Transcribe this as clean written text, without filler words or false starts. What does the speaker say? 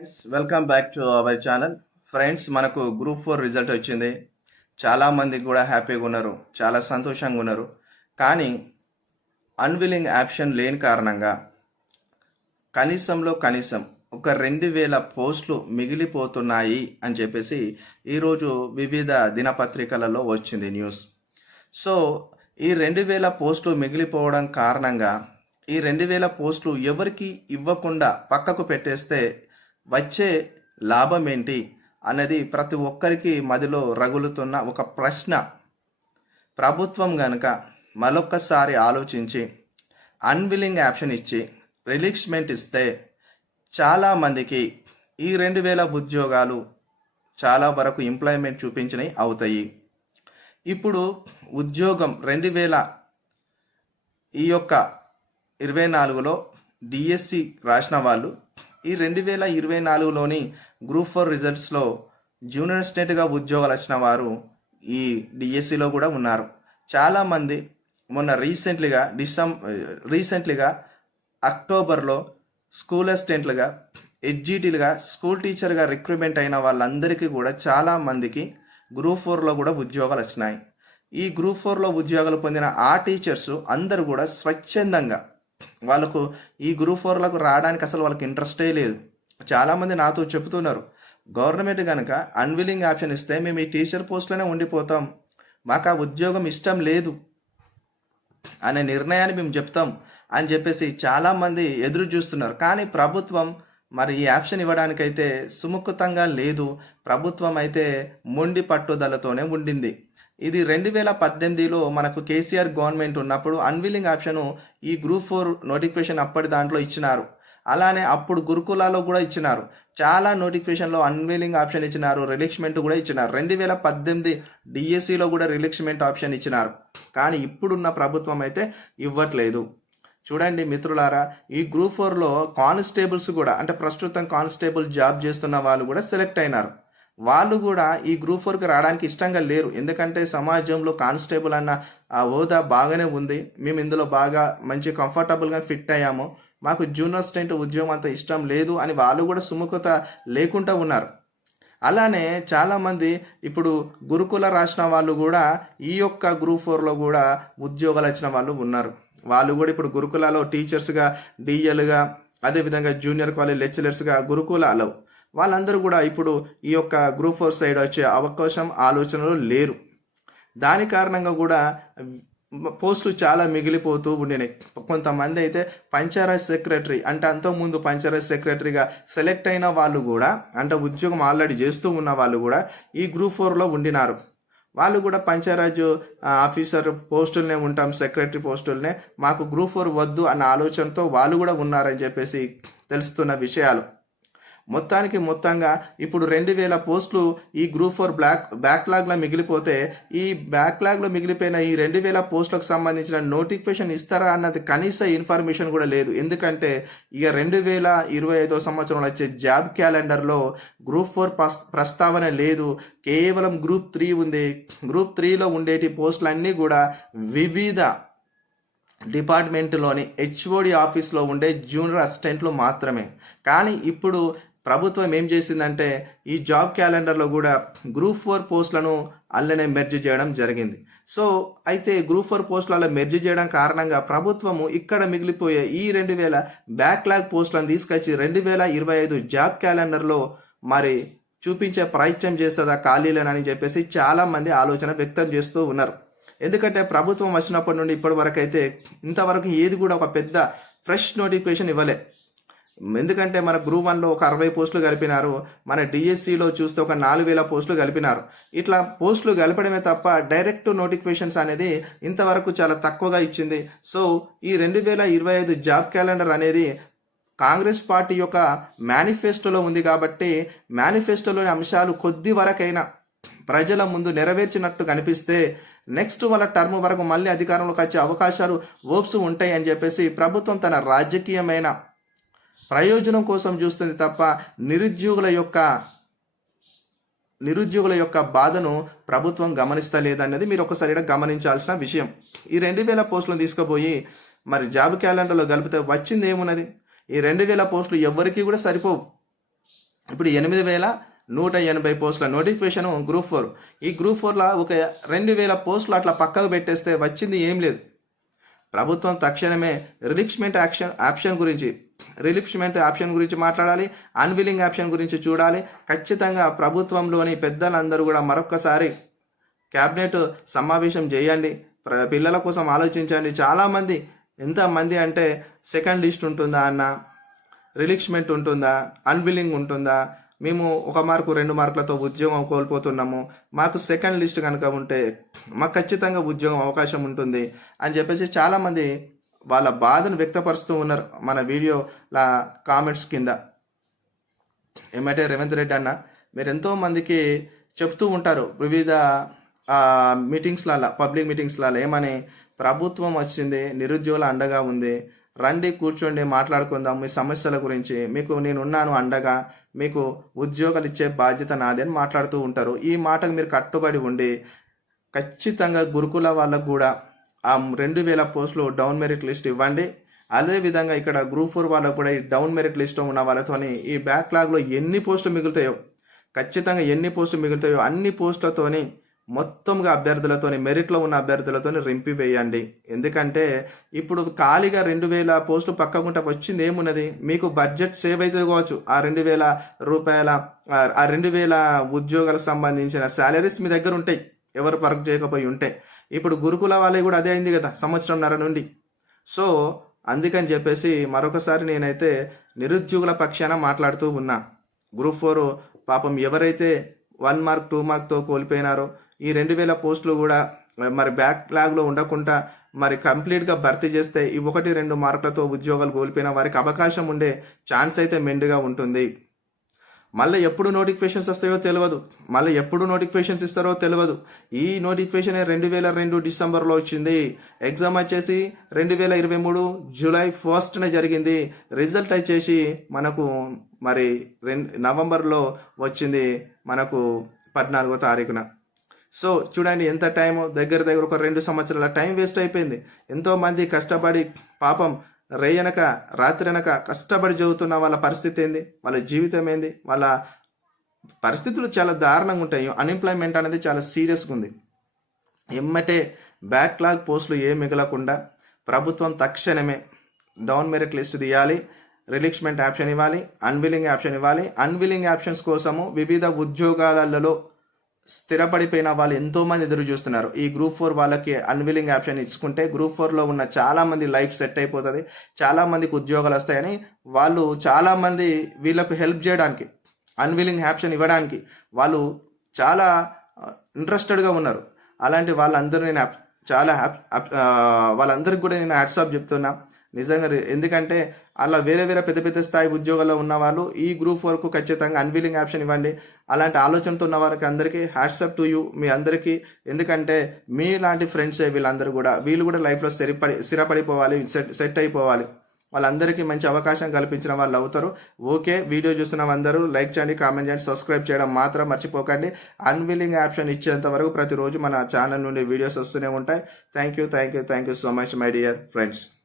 Friends welcome back to our channel. Friends మనకు group 4 result వచ్చింది. చాలామంది కూడా హ్యాపీగా ఉన్నారు, చాలా సంతోషంగా ఉన్నారు. కానీ అన్విల్లింగ్ ఆప్షన్ లేని కారణంగా కనీసం ఒక 2000 పోస్టులు మిగిలిపోతున్నాయి అని చెప్పేసి ఈరోజు వివిధ దినపత్రికలలో వచ్చింది న్యూస్. సో ఈ 2000 పోస్టులు మిగిలిపోవడం కారణంగా ఈ 2000 పోస్టులు ఎవరికి ఇవ్వకుండా పక్కకు పెట్టేస్తే వచ్చే లాభం ఏంటి అనేది ప్రతి ఒక్కరికి మదిలో రగులుతున్న ఒక ప్రశ్న. ప్రభుత్వం గనుక మరొక్కసారి ఆలోచించి అన్విల్లింగ్ ఆప్షన్ ఇచ్చి రిలీక్స్మెంట్ ఇస్తే చాలామందికి ఈ 2000 ఉద్యోగాలు చాలా వరకు ఎంప్లాయ్మెంట్ చూపించినవి అవుతాయి. ఇప్పుడు ఉద్యోగం 2000 ఈ యొక్క 24లో డిఎస్సి రాసిన వాళ్ళు ఈ 2024లోని గ్రూప్ 4 రిజల్ట్స్లో జూనియర్ స్టేట్గా ఉద్యోగాలు వచ్చిన వారు ఈ డిఎస్సిలో కూడా ఉన్నారు. చాలామంది మొన్న రీసెంట్లీగా అక్టోబర్లో స్కూల్ అసిస్టెంట్లుగా హెచ్జిటీలుగా స్కూల్ టీచర్గా రిక్రూట్మెంట్ అయిన వాళ్ళందరికీ కూడా చాలామందికి గ్రూప్ 4లో కూడా ఉద్యోగాలు వచ్చినాయి. ఈ గ్రూప్ 4లో ఉద్యోగాలు పొందిన ఆ టీచర్స్ అందరూ కూడా స్వచ్ఛందంగా వాళ్ళకు ఈ గ్రూప్ 4లకు రావడానికి అసలు వాళ్ళకి ఇంట్రెస్టే లేదు. చాలామంది నాతో చెప్తున్నారు, గవర్నమెంట్ కనుక అన్విల్లింగ్ ఆప్షన్ ఇస్తే మేము ఈ టీచర్ పోస్ట్లోనే ఉండిపోతాం, మాకు ఆ ఉద్యోగం ఇష్టం లేదు అనే నిర్ణయాన్ని మేము చెప్తాం అని చెప్పేసి చాలామంది ఎదురు చూస్తున్నారు. కానీ ప్రభుత్వం మరి ఈ ఆప్షన్ ఇవ్వడానికైతే సుముఖతంగా లేదు. ప్రభుత్వం అయితే మొండి పట్టుదలతోనే ఉండింది. ఇది 2018లో మనకు కేసీఆర్ గవర్నమెంట్ ఉన్నప్పుడు అన్విల్లింగ్ ఆప్షను ఈ గ్రూప్ 4 నోటిఫికేషన్ అప్పటి దాంట్లో ఇచ్చినారు. అలానే అప్పుడు గురుకులాలో కూడా ఇచ్చినారు. చాలా నోటిఫికేషన్లో అన్విల్లింగ్ ఆప్షన్ ఇచ్చినారు, రిలీక్స్మెంట్ కూడా ఇచ్చినారు. 2018 డిఎస్సిలో కూడా రిలీక్స్మెంట్ ఆప్షన్ ఇచ్చినారు. కానీ ఇప్పుడున్న ప్రభుత్వం అయితే ఇవ్వట్లేదు. చూడండి మిత్రులారా, ఈ గ్రూప్ 4లో కానిస్టేబుల్స్ కూడా అంటే ప్రస్తుతం కానిస్టేబుల్ జాబ్ చేస్తున్న వాళ్ళు కూడా సెలెక్ట్ అయినారు. వాళ్ళు కూడా ఈ గ్రూప్ 4కి రావడానికి ఇష్టంగా లేరు. ఎందుకంటే సమాజంలో కానిస్టేబుల్ అన్న ఆ హోదా బాగానే ఉంది, మేము ఇందులో బాగా మంచి కంఫర్టబుల్గా ఫిట్ అయ్యాము, మాకు జూనియర్ అసిస్టెంట్ ఉద్యోగం అంత ఇష్టం లేదు అని వాళ్ళు కూడా సుముఖత లేకుండా ఉన్నారు. అలానే చాలామంది ఇప్పుడు గురుకుల రాసిన వాళ్ళు కూడా ఈ యొక్క గ్రూప్ 4లో కూడా ఉద్యోగాలు వచ్చిన వాళ్ళు ఉన్నారు. వాళ్ళు కూడా ఇప్పుడు గురుకులలో టీచర్స్గా, డిఎల్గా, అదేవిధంగా జూనియర్ కాలేజ్ లెక్చరర్స్గా గురుకులాలో వాళ్ళందరూ కూడా ఇప్పుడు ఈ యొక్క గ్రూప్ 4 సైడ్ వచ్చే అవకాశం ఆలోచనలు లేరు. దాని కారణంగా కూడా పోస్టులు చాలా మిగిలిపోతూ ఉండినాయి. కొంతమంది అయితే పంచాయత్ సెక్రటరీ అంటే అంతకుముందు పంచాయత్ సెక్రటరీగా సెలెక్ట్ అయిన వాళ్ళు కూడా అంటే ఉద్యోగం ఆల్రెడీ చేస్తూ ఉన్న వాళ్ళు కూడా ఈ గ్రూప్ 4లో ఉండినారు. వాళ్ళు కూడా పంచాయరాజ్ ఆఫీసర్ పోస్టులనే ఉంటాం, సెక్రటరీ పోస్టులనే, మాకు గ్రూప్ 4 వద్దు అన్న ఆలోచనతో వాళ్ళు కూడా ఉన్నారని చెప్పేసి తెలుస్తున్న విషయాలు. మొత్తంగా ఇప్పుడు 2000 పోస్టులు ఈ గ్రూప్ 4 బ్యాక్లాగ్లో మిగిలిపోతే ఈ బ్యాక్లాగ్లో మిగిలిపోయిన ఈ 2000 పోస్టులకు సంబంధించిన నోటిఫికేషన్ ఇస్తారా అన్నది కనీస ఇన్ఫర్మేషన్ కూడా లేదు. ఎందుకంటే ఇక 2025 సంవత్సరంలో వచ్చే జాబ్ క్యాలెండర్లో గ్రూప్ 4 ప్రస్తావన లేదు. కేవలం గ్రూప్ 3 ఉంది. గ్రూప్ 3లో ఉండేటి పోస్టులన్నీ కూడా వివిధ డిపార్ట్మెంట్లోని హెచ్ఓడి ఆఫీస్లో ఉండే జూనియర్ అసిస్టెంట్లు మాత్రమే. కానీ ఇప్పుడు ప్రభుత్వం ఏం చేసిందంటే ఈ జాబ్ క్యాలెండర్లో కూడా గ్రూప్ 4 పోస్టులను అల్లనే మెర్జ్ చేయడం జరిగింది. సో అయితే గ్రూప్ 4 పోస్టులలో మెర్జ్ చేయడం కారణంగా ప్రభుత్వము ఇక్కడ మిగిలిపోయే ఈ 2000 బ్యాక్లాగ్ పోస్టులను తీసుకొచ్చి 2025 జాబ్ క్యాలెండర్లో మరి చూపించే ప్రయత్నం చేస్తుందా ఖాళీలేనని చెప్పేసి చాలామంది ఆలోచన వ్యక్తం చేస్తూ ఉన్నారు. ఎందుకంటే ప్రభుత్వం వచ్చినప్పటి నుండి ఇప్పటి వరకు అయితే ఇంతవరకు ఏది కూడా ఒక పెద్ద ఫ్రెష్ నోటిఫికేషన్ ఇవ్వలే. ఎందుకంటే మన గ్రూప్ 1లో ఒక 60 పోస్టులు కలిపినారు, మన డిఎస్సిలో చూస్తే ఒక 4000 పోస్టులు కలిపినారు. ఇట్లా పోస్టులు కలిపడమే తప్ప డైరెక్ట్ నోటిఫికేషన్స్ అనేది ఇంతవరకు చాలా తక్కువగా ఇచ్చింది. సో ఈ 2025 జాబ్ క్యాలెండర్ అనేది కాంగ్రెస్ పార్టీ యొక్క మేనిఫెస్టోలో ఉంది కాబట్టి మేనిఫెస్టోలోని అంశాలు కొద్ది వరకైనా ప్రజల ముందు నెరవేర్చినట్టు కనిపిస్తే నెక్స్ట్ వాళ్ళ టర్మ్ వరకు మళ్ళీ అధికారంలోకి వచ్చే అవకాశాలు ఓప్స్ ఉంటాయి అని చెప్పేసి ప్రభుత్వం తన రాజకీయమైన ప్రయోజనం కోసం చూస్తుంది తప్ప నిరుద్యోగుల యొక్క బాధను ప్రభుత్వం గమనిస్తలేదన్నది మీరు ఒకసారి గమనించాల్సిన విషయం. ఈ 2000 పోస్టులను తీసుకుపోయి మరి జాబ్ క్యాలెండర్లో కలిపితే వచ్చింది ఏమున్నది? ఈ 2000 పోస్టులు ఎవరికి కూడా సరిపోవు. ఇప్పుడు 8,180 పోస్టుల నోటిఫికేషన్ గ్రూప్ 4. ఈ గ్రూప్ 4లో ఒక 2,000 పోస్టులు అట్లా పక్కకు పెట్టేస్తే వచ్చింది ఏం లేదు. ప్రభుత్వం తక్షణమే రిలిక్విష్మెంట్ ఆప్షన్ గురించి మాట్లాడాలి. అన్విల్లింగ్ ఆప్షన్ గురించి చూడాలి. ఖచ్చితంగా ప్రభుత్వంలోని పెద్దలందరూ కూడా మరొక్కసారి క్యాబినెట్ సమావేశం చేయండి. పిల్లల కోసం ఆలోచించండి. చాలామంది, ఎంతమంది అంటే సెకండ్ లిస్ట్ ఉంటుందా అన్న, రిలిక్విష్మెంట్ ఉంటుందా, అన్విల్లింగ్ ఉంటుందా, మేము 1 మార్కు 2 మార్కులతో ఉద్యోగం కోల్పోతున్నాము, మాకు సెకండ్ లిస్ట్ కనుక ఉంటే మాకు ఖచ్చితంగా ఉద్యోగం అవకాశం ఉంటుంది అని చెప్పేసి చాలామంది వాళ్ళ బాధను వ్యక్తపరుస్తూ ఉన్నారు మన వీడియోల కామెంట్స్ కింద. ఏమంటే రేవంత్ రెడ్డి అన్న, మీరు ఎంతోమందికి చెప్తూ ఉంటారు వివిధ మీటింగ్స్లలో, పబ్లిక్ మీటింగ్స్లలో ఏమని, ప్రభుత్వం వచ్చింది, నిరుద్యోగుల అండగా ఉంది, రండి కూర్చోండి మాట్లాడుకుందాం మీ సమస్యల గురించి, మీకు నేనున్నాను అండగా, మీకు ఉద్యోగాలు ఇచ్చే బాధ్యత నాది అని మాట్లాడుతూ ఉంటారు. ఈ మాటకు మీరు కట్టుబడి ఉండి ఖచ్చితంగా గురుకుల వాళ్ళకు కూడా ఆ 2,000 పోస్టులు డౌన్ మెరిట్ లిస్ట్ ఇవ్వండి. అదేవిధంగా ఇక్కడ గ్రూప్ 4 వాళ్ళకు కూడా ఈ డౌన్ మెరిట్ లిస్ట్లో ఉన్న వాళ్ళతోని ఈ బ్యాక్లాగ్లో ఎన్ని పోస్టులు మిగులుతాయో, ఖచ్చితంగా ఎన్ని పోస్టులు మిగులుతాయో అన్ని పోస్టులతోని మొత్తంగా అభ్యర్థులతోని, మెరిట్లో ఉన్న అభ్యర్థులతోని రింపి వేయండి. ఎందుకంటే ఇప్పుడు ఖాళీగా 2,000 పోస్టులు పక్కకుంటా వచ్చింది ఏమున్నది, మీకు బడ్జెట్ సేవ్ అయితే కావచ్చు. ఆ 2,000 రూపాయల ఆ 2,000 ఉద్యోగాలకు సంబంధించిన శాలరీస్ మీ దగ్గర ఉంటాయి, ఎవరు వర్క్ చేయకపోయి ఉంటే. ఇప్పుడు గురుకుల వాళ్ళే కూడా అదే అయింది కదా సంవత్సరంన్నర నుండి. సో అందుకని చెప్పేసి మరొకసారి నేనైతే నిరుద్యోగుల పక్షాన మాట్లాడుతూ ఉన్నా. గ్రూప్ 4 పాపం ఎవరైతే 1 మార్క్ 2 మార్క్తో కోల్పోయినారో ఈ 2,000 పోస్టులు కూడా మరి బ్యాక్లాగ్లో ఉండకుండా మరి కంప్లీట్గా భర్తీ చేస్తే ఈ 1-2 మార్కులతో ఉద్యోగాలు కోల్పోయిన వారికి అవకాశం ఉండే ఛాన్స్ అయితే మెండుగా ఉంటుంది. మళ్ళీ ఎప్పుడు నోటిఫికేషన్స్ వస్తాయో తెలియదు, మళ్ళీ ఎప్పుడు నోటిఫికేషన్స్ ఇస్తారో తెలియదు. ఈ నోటిఫికేషన్ 2002 డిసెంబర్లో వచ్చింది. ఎగ్జామ్ వచ్చేసి 2023 జూలై 1న జరిగింది. రిజల్ట్ వచ్చేసి మనకు మరి నవంబర్లో వచ్చింది, మనకు 14వ తారీఖున. సో చూడండి ఎంత టైము, దగ్గర ఒక 2 సంవత్సరాల టైం వేస్ట్ అయిపోయింది. ఎంతోమంది కష్టపడి పాపం రేయనక రాత్రనక కష్టపడి చదువుతున్న వాళ్ళ పరిస్థితి ఏంది, వాళ్ళ జీవితం ఏంది, వాళ్ళ పరిస్థితులు చాలా దారుణంగా ఉంటాయి. అన్ఎంప్లాయ్మెంట్ అనేది చాలా సీరియస్గా ఉంది. ఎమ్మటే బ్యాక్లాగ్ పోస్టులు ఏం మిగలకుండా ప్రభుత్వం తక్షణమే డౌన్ మెరిట్ లిస్ట్ తీయాలి, రిలిక్విష్మెంట్ ఆప్షన్ ఇవ్వాలి, అన్విల్లింగ్ ఆప్షన్ ఇవ్వాలి. అన్విల్లింగ్ ఆప్షన్స్ కోసము వివిధ ఉద్యోగాలలో స్థిరపడిపోయిన వాళ్ళు ఎంతోమంది ఎదురు చూస్తున్నారు. ఈ గ్రూప్ 4 వాళ్ళకి అన్విల్లింగ్ ఆప్షన్ ఇచ్చుకుంటే గ్రూప్ 4లో ఉన్న చాలామంది లైఫ్ సెట్ అయిపోతుంది, చాలామందికి ఉద్యోగాలు వస్తాయని వాళ్ళు చాలామంది వీళ్ళకు హెల్ప్ చేయడానికి, అన్విల్లింగ్ ఆప్షన్ ఇవ్వడానికి వాళ్ళు చాలా ఇంట్రెస్టెడ్గా ఉన్నారు. అలాంటి వాళ్ళందరూ నేను వాళ్ళందరికీ కూడా నేను హ్యాట్సాప్ చెప్తున్నా నిజంగా. ఎందుకంటే అలా వేరే పెద్ద పెద్ద స్థాయి ఉద్యోగాల్లో ఉన్న వాళ్ళు ఈ గ్రూప్ 4కు ఖచ్చితంగా అన్విల్లింగ్ ఆప్షన్ ఇవ్వండి. అలాంటి ఆలోచనతో ఉన్న వారికి అందరికీ హ్యాట్సాప్ టు యూ, మీ అందరికీ. ఎందుకంటే మీ లాంటి ఫ్రెండ్సే వీళ్ళందరూ కూడా, వీళ్ళు కూడా లైఫ్లో స్థిరపడిపోవాలి, సెట్ అయిపోవాలి. వాళ్ళందరికీ మంచి అవకాశం కల్పించిన వాళ్ళు అవుతారు. ఓకే, వీడియో చూస్తున్న అందరూ లైక్ చేయండి, కామెంట్ చేయండి, సబ్స్క్రైబ్ చేయడం మాత్రం మర్చిపోకండి. అన్విల్లింగ్ ఆప్షన్ ఇచ్చేంత వరకు ప్రతిరోజు మన ఛానల్ నుండి వీడియోస్ వస్తూనే ఉంటాయి. Thank you so much my dear friends.